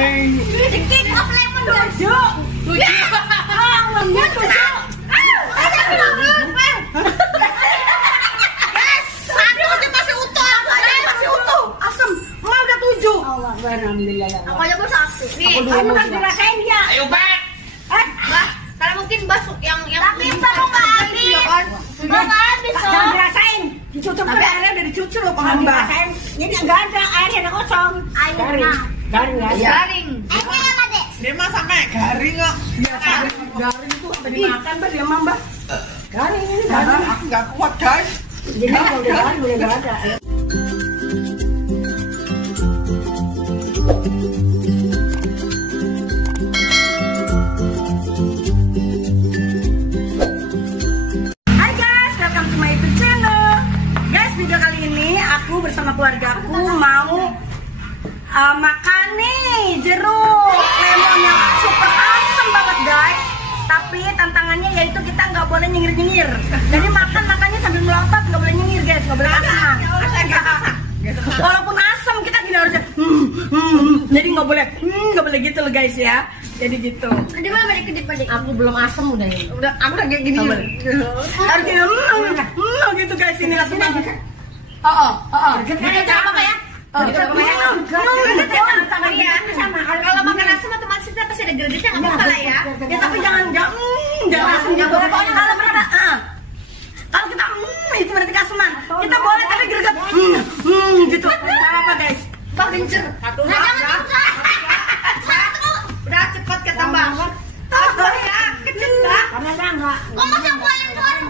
King of Lemon 7. Lemon 7. Masih utuh. Asam. Emak udah 7. Alhamdulillah. Aku aja baru 1. Nih, kamu kan dirasain ya. Ayo, Bet. Mbak, kalau mungkin basuk yang tapi Mbak mau nggak habis. Mbak nggak habis. Jangan dirasain. Dicucuk tapi airnya udah dicuci loh Pak Mbak. Jadi nggak ada airnya, ada kosong. Airnya. Garing ya. Garing. Airnya apa deh? Dia mah sampai garing kok. Garing itu apa dimakan Mbak dia Mbak? Garing ini garing. Aku nggak kuat, guys. Jadi kalau udah garing udah nggak ada. Bersama keluargaku mau makan nih jeruk lemon yang super asem banget guys. Tapi tantangannya yaitu kita nggak boleh nyengir-nyengir. Jadi makannya sambil melotot, nggak boleh nyengir guys, nggak boleh asam. Walaupun asam kita gini harusnya. Jadi nggak boleh gitu loh guys ya. Jadi gitu. Ada mana balik kedip adik? Aku belum asem udah ini. Aku udah kayak gini. Harus gitu guys ini langsung. Kita apa ya? Kalau makan asam otomatis kita pasti ada gregetnya, nggak apa-apa lah ya. Ya tapi jangan asam gitu. Kalau kita itu berarti kaseman. Kita boleh tapi greget gitu. Nggak apa guys. Bang gencer. Satu. Udah cepat kita Mbak. Ya, kecil Mbak. Karena enggak. Kok masih boleh keluar?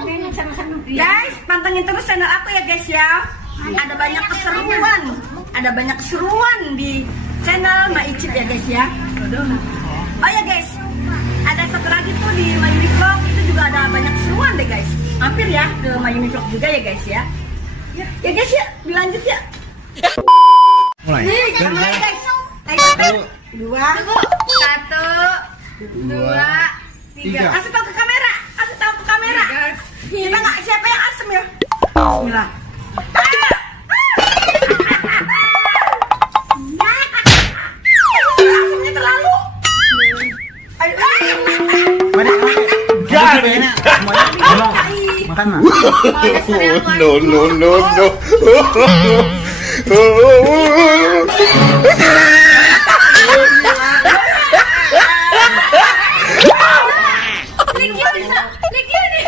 Guys, pantengin terus channel aku ya guys ya. Ada banyak keseruan di channel Ma Icip ya guys ya. Oh ya guys, ada satu lagi tuh di Mayuni Vlog, itu juga ada banyak keseruan deh guys. Mampir ya ke Mayuni Vlog juga ya guys ya. Ya guys ya, dilanjut ya. Mulai. Kita mulai guys. Ayo, 2, 1, 2, 3. Kasih tahu ke kamera. Kita nggak siapa yang asem ya. Bismillah. Asamnya terlalu. Ayo. Makan mah. No.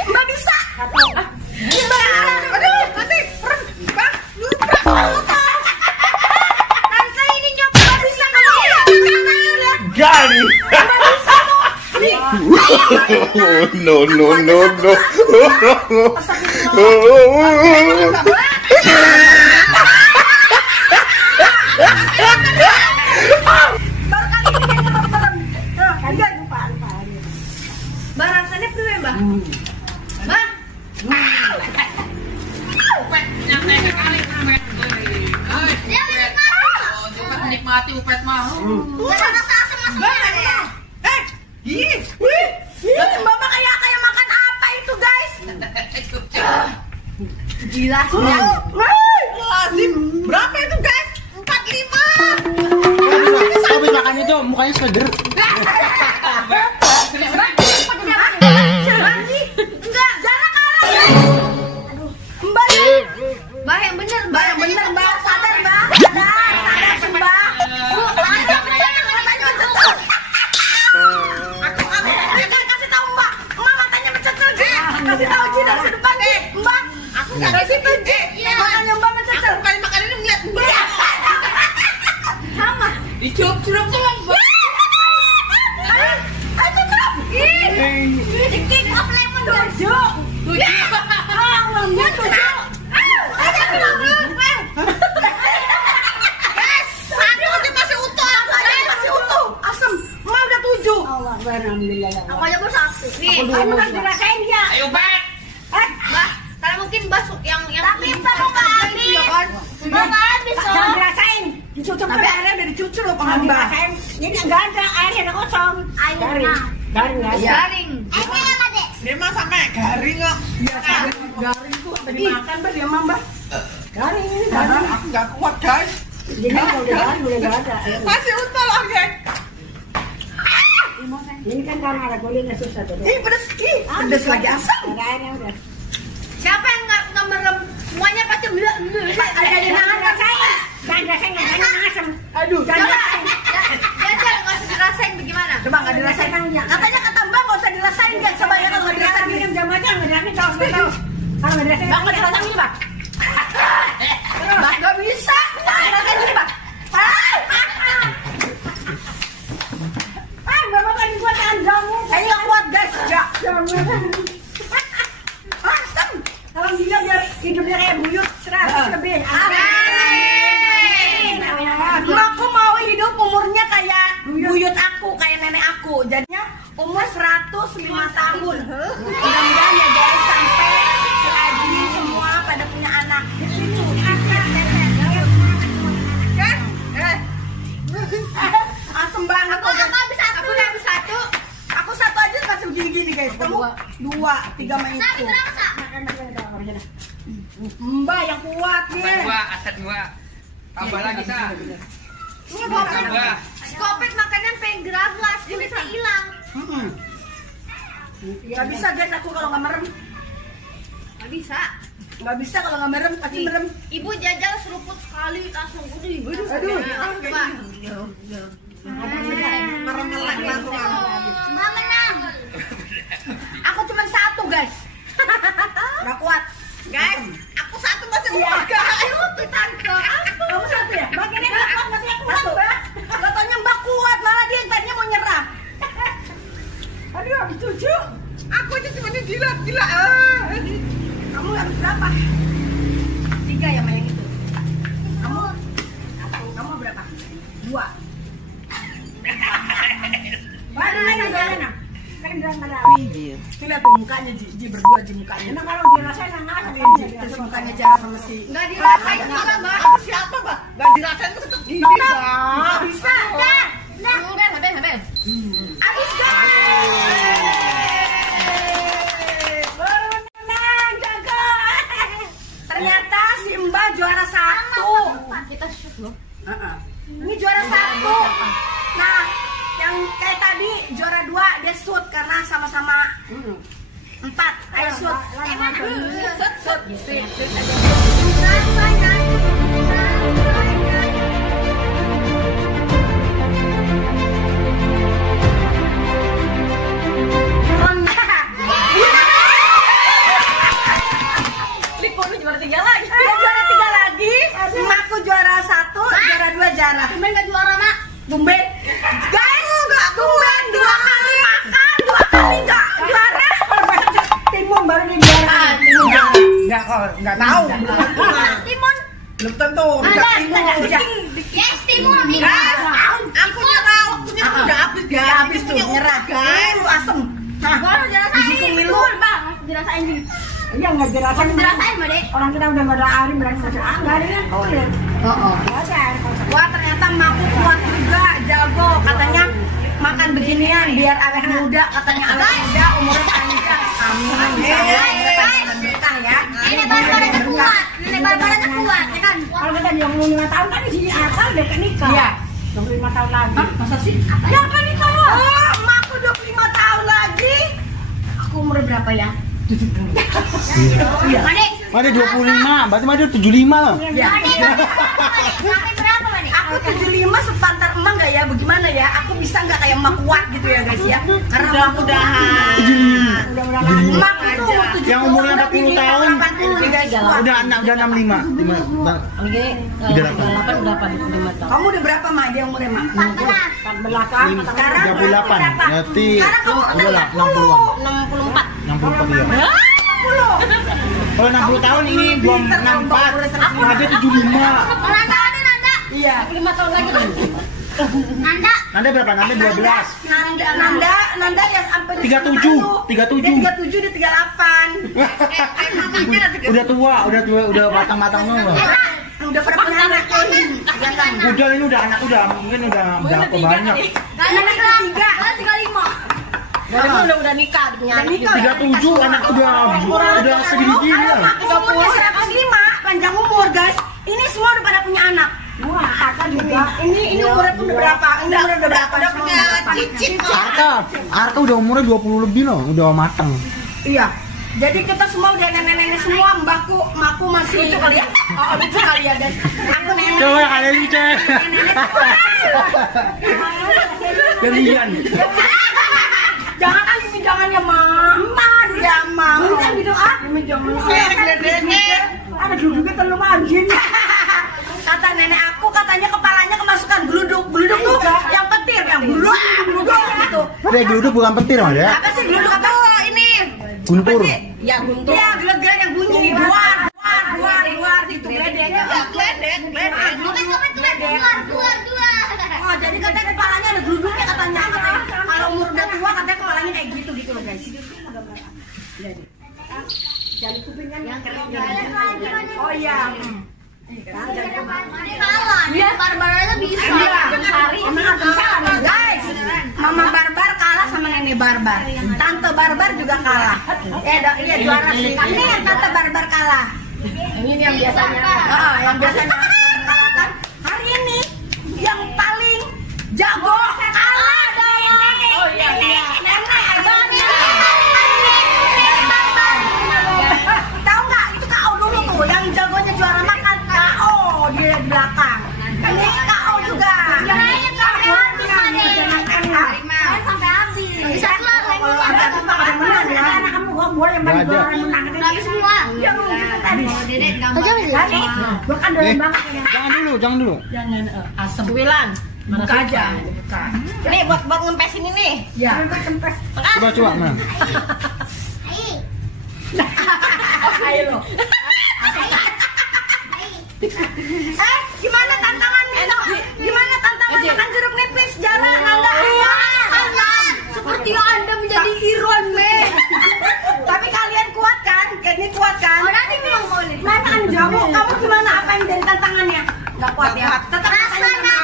Mbak bisa. No. Barasannya dulu Mbak. Mbak. Nikmati upet mah. Mbak kayak makan apa itu guys? Gila sih. Lazim. Berapa itu guys? 45. Habis makan itu mukanya seger. Mbak yang bener Mbak. Sadar Mbak. Kasih tahu Mbak. Mbak matanya mencecil. Kasih tahu Ci dari depan nih. Mbak. Aku nggak di situ. Makanya Mbak mencecil. Kali makan ini ngeliat Mbak. Sama. Dicurup sama Mbak. The King of Lemon 7. Lemon 7. Masih utuh. Asam. Emak udah 7. Alhamdulillah. Aku aja baru 1. Nih, Kamu kan dirasain ya. Ayo, Bet. Mbak, kalau mungkin basuk yang tapi Mbak mau nggak habis. Mbak nggak habis. Jangan dirasain. Dicucuk tapi airnya udah dicuci loh Pak Mbak. Jadi nggak ada airnya, ada kosong. Airnya. Garing ya. Garing. Airnya apa deh? Dia mah sampai garing kok. Garing itu apa dimakan Mbak dia Mbak? Garing ini garing. Aku nggak kuat, guys. Jadi kalau udah garing udah nggak ada. Masih utuh loh, guys. Ini kan karena ada gulingnya susah tuh. Pedes. Pedes lagi asam. Udah. Siapa yang nggak merem? Semuanya pasti belak. Ada di tangan saya. Jangan rasain, jangan asam. Aduh, Coba. Jajal nggak usah dirasain bagaimana? Coba nggak dirasain. Katanya kata Mbak nggak usah dirasain kan. Coba ya kalau nggak dirasain. Minum jam aja nggak dirasain tahu. Kalau nggak dirasain, Bang nggak dirasain ini Bang. Bang nggak bisa. Nggak dirasain ini Bang. Bapak lagi buat andamu. Saya nggak kuat guys. Nggak. Asam. Kalau dia biar hidupnya kayak buyut 100 lebih. Aku mau hidup umurnya kayak buyut aku, kayak nenek aku. Jadinya umur 105 tahun. Mudah-mudahan ya guys sampai si Aji semua pada punya anak. Asem banget. Aku habis satu. Aku habis satu. Aku satu aja masih begini-gini guys. Kamu 2, 3 main Sapi itu. berapa, Sa? Mbak yang kuat nih. Asal dua. Tambah lagi, Sa. Ini Kopet. Tambah. Kopet makannya pengen geras, dia bisa hilang. Gak bisa guys aku kalau nggak merem. Nggak bisa. Nggak bisa kalau nggak merem, pasti merem. Ibu jajal seruput sekali langsung udah. Aduh. Coba. Merem melek langsung. Mbak menang. Aku cuma satu guys. Nggak kuat. Guys, aku satu masih kuat. Ayo tuh tante. Kamu satu ya? Mbak ini nggak kuat, nanti aku kuat Mbak. Katanya Mbak kuat, malah dia yang tadinya mau nyerah. Aduh, habis 7. Aku aja cuma gila. Kamu harus berapa? 3 ya Mbak yang itu. Kamu berapa? 2. Baru mana? Kan bilang mana? Tuh lihat tuh mukanya Ji berdua Ji mukanya. Nah kalau dirasain nggak asam. Terus mukanya Jara sama si. Nggak dirasain juga, Mbak. Aku siapa, Mbak? Gak dirasain tuh tetap gini, Mbak. Bisa. Nah, habis. Habis guys. Baru menang, jago. Ternyata si Mbak juara 1. Kita shoot loh. Ini juara 1. Nah, yang kayak tadi juara 2 dia shoot karena sama-sama 4. Ayo shoot. Shoot aja. Dia juara 3 lagi. Emakku juara 1, juara 2 Jara. Tumben nggak juara, Mak. Tumben. Guys, enggak tumben 2 kali makan, 2 kali enggak juara. Timun baru di juara. Enggak tahu. Timun. Belum tentu. Enggak timun. Yes, timun. Guys, aku nyerah. Waktunya udah habis, guys. Ya habis tuh nyerah. Guys, Lu asem. Nah, Baru dirasain. Kumilu. Bang. Dirasain juga. Iya nggak dirasain. Dirasain, Mbak Dek. Orang kita udah pada hari berani masuk. Nggak ada yang kulit. Dirasain. Wah ternyata makku kuat juga, jago. Katanya makan beginian biar awet muda. Katanya awet muda, umurnya panjang. Amin. Bisa berkah ya. Nenek barbaranya kuat. Nenek barbaranya kuat, ya kan? Kalau kita yang 5 tahun kan di sini akal udah nikah. Iya. 25 tahun lagi. Masa sih? Ya kan nikah lo. Oh, emakku 25 tahun lagi. Aku umur berapa ya? Mbak Dek. Ada 25, berarti ada 75 lah. Ya. Mbak Dek, sampai berapa, Mbak Dek? Aku 75 sepantar emak nggak ya? Bagaimana ya? Aku bisa nggak kayak emak kuat gitu ya guys ya? Karena mudah-mudahan. emak itu umur 70 Yang umurnya 40 tahun. 80 guys. Udah 65. Kamu udah berapa mak dia umurnya mak? 14. Sekarang 38. berapa? Berarti Sekarang kamu udah lah 60-an. 64. 64 ya. Kalau 60 tahun ini 64. Ada 75. Nanda, ada Nanda. Iya. 5 tahun lagi. Nanda. Nanda berapa? Nanda 12. Nanda yang sampai 37. 37. Dia 37 dia 38. Udah tua, udah matang-matang semua. Udah pada punya anak ini. Udah ini udah anak mungkin udah berapa banyak. Anak ketiga. 35. Udah nikah, punya anak. 37 anak udah segini-gini ya. Umurnya 105, panjang umur guys. Ini semua udah pada punya anak. Wah, kakak juga. Ini umurnya pun udah berapa? Ini umurnya udah berapa? Udah punya cicit. Arka udah umurnya 20 lebih loh, udah matang. Iya. Jadi kita semua udah nenek-nenek semua, makku masih lucu kali ya. Oh, lucu kali ya, guys. Aku nenek. Coba kalian lucu. Kalian. Jangan kan ini jangan ya, Mak. Ya, Mak. Jangan gitu ah. Ini jangan. Ada duduknya terlalu anjing. Kata nenek aku katanya kepalanya kemasukan geluduk. Geluduk tuh yang petir, yang geluduk gitu. Geluduk bukan petir Mas ya? Apa sih geluduk tuh ini? Guntur. Ya guntur. Ya geledek yang bunyi duar gitu geledeknya. Ya gledek. Oh jadi katanya kepalanya ada geluduknya katanya. Kalau umur udah tua katanya kepalanya kayak gitu loh guys. Jadi kupingnya yang keren. Oh iya. Dia barbarnya bisa. Guys, Mama Barbar kalah sama Nenek Barbar. Tante Barbar juga kalah. Iya juara sih. Ini yang Tante Barbar kalah. Ini yang biasanya. Oh, yang biasanya kalahkan. Hari ini yang paling jago kalah dari Nenek. Oh iya. Tahu nggak? Itu KO dulu tuh. Yang jagonya juara makan KO di belakang. Ini KO juga. Sampai habis. Bisa keluar Jangan dulu. Asam wilan. Buka aja. Ini buat ngempesin ini. Ya. Coba mana? Ayo lo. Gimana tantangannya? Gimana tantangan makan jeruk nipis jalan Anda? Seperti Anda menjadi Iron Man. Tapi kalian kuat kan? Ini kuat kan? Oh, nanti bilang mau nih. Mana kan jamu? Kamu gimana? Apa yang jadi tantangannya? Gak kuat ya? Tetap Rasanya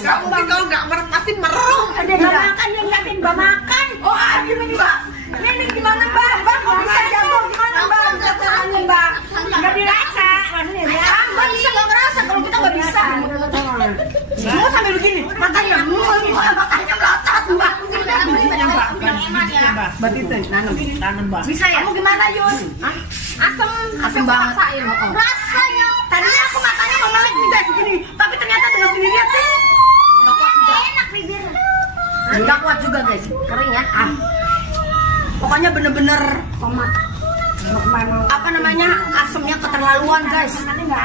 Gak mungkin kalau nggak pasti merung. Ada Mbak makan yang liatin Mbak makan. Oh, gimana Mbak? Ini gimana Mbak? Mbak kok bisa jago? Gimana Mbak? Bisa caranya Mbak? Gak dirasa. Mbak bisa gak ngerasa kalau kita gak bisa. Semua sambil begini. Makanya melotot Mbak. Mbak itu nanam Mbak. Bisa ya? Kamu gimana Yun? Asem banget. rasanya. Tadinya aku makannya mau melek nih guys begini. Tapi ternyata dengan sendirian sih. Gak kuat juga. Enak bibirnya. Gak kuat juga guys. Kering ya. Pokoknya bener-bener apa namanya asemnya keterlaluan guys.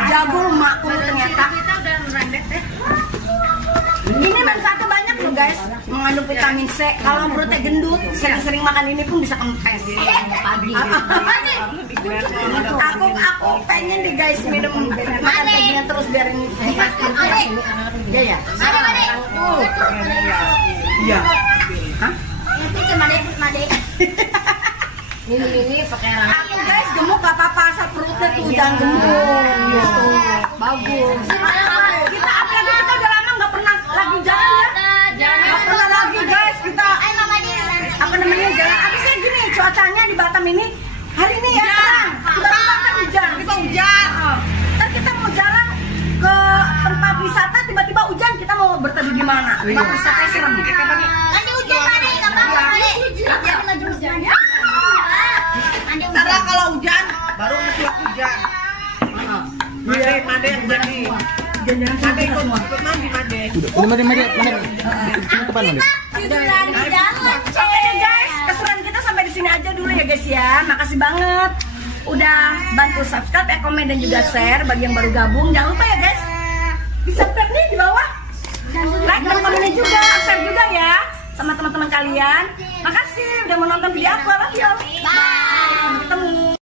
Jago lu makku ternyata. Kita udah merembet deh. Ini manfaatnya banyak loh guys. Mengandung vitamin C. Kalau perutnya gendut, sering-sering makan ini pun bisa kempes. Pagi. Aku pengen deh guys minum makan kayak gini terus biar ini pasti. Iya ya. Iya. Hah? Itu cuma dek. Ini pakai aku guys gemuk gak apa-apa asal perutnya tuh jangan gemuk gitu. Bagus. Kita apalagi kita udah lama nggak pernah lagi jalan ya. Nggak pernah lagi guys kita. Apa namanya jalan? Abisnya gini cuacanya di Batam ini hari ini ya terang. Tiba-tiba kan hujan. Kita hujan. Ntar kita mau jalan ke tempat wisata tiba-tiba hujan kita mau berteduh di mana? Tempat wisata serem. Nanti hujan tadi, nggak apa-apa. Jangan lagi hujan. Karena kalau hujan baru muncul hujan. Made yang jadi. Made ikut mandi Made. Udah, mari. Ini depan Made. Tiduran di jalan. Oke deh guys, keseruan kita sampai di sini aja dulu ya guys ya. Makasih banget udah bantu subscribe, komen dan juga share bagi yang baru gabung. Jangan lupa ya guys, di subscribe nih di bawah, like dan komennya juga, share juga ya sama teman-teman kalian. Makasih udah menonton video aku. I love you. Bye.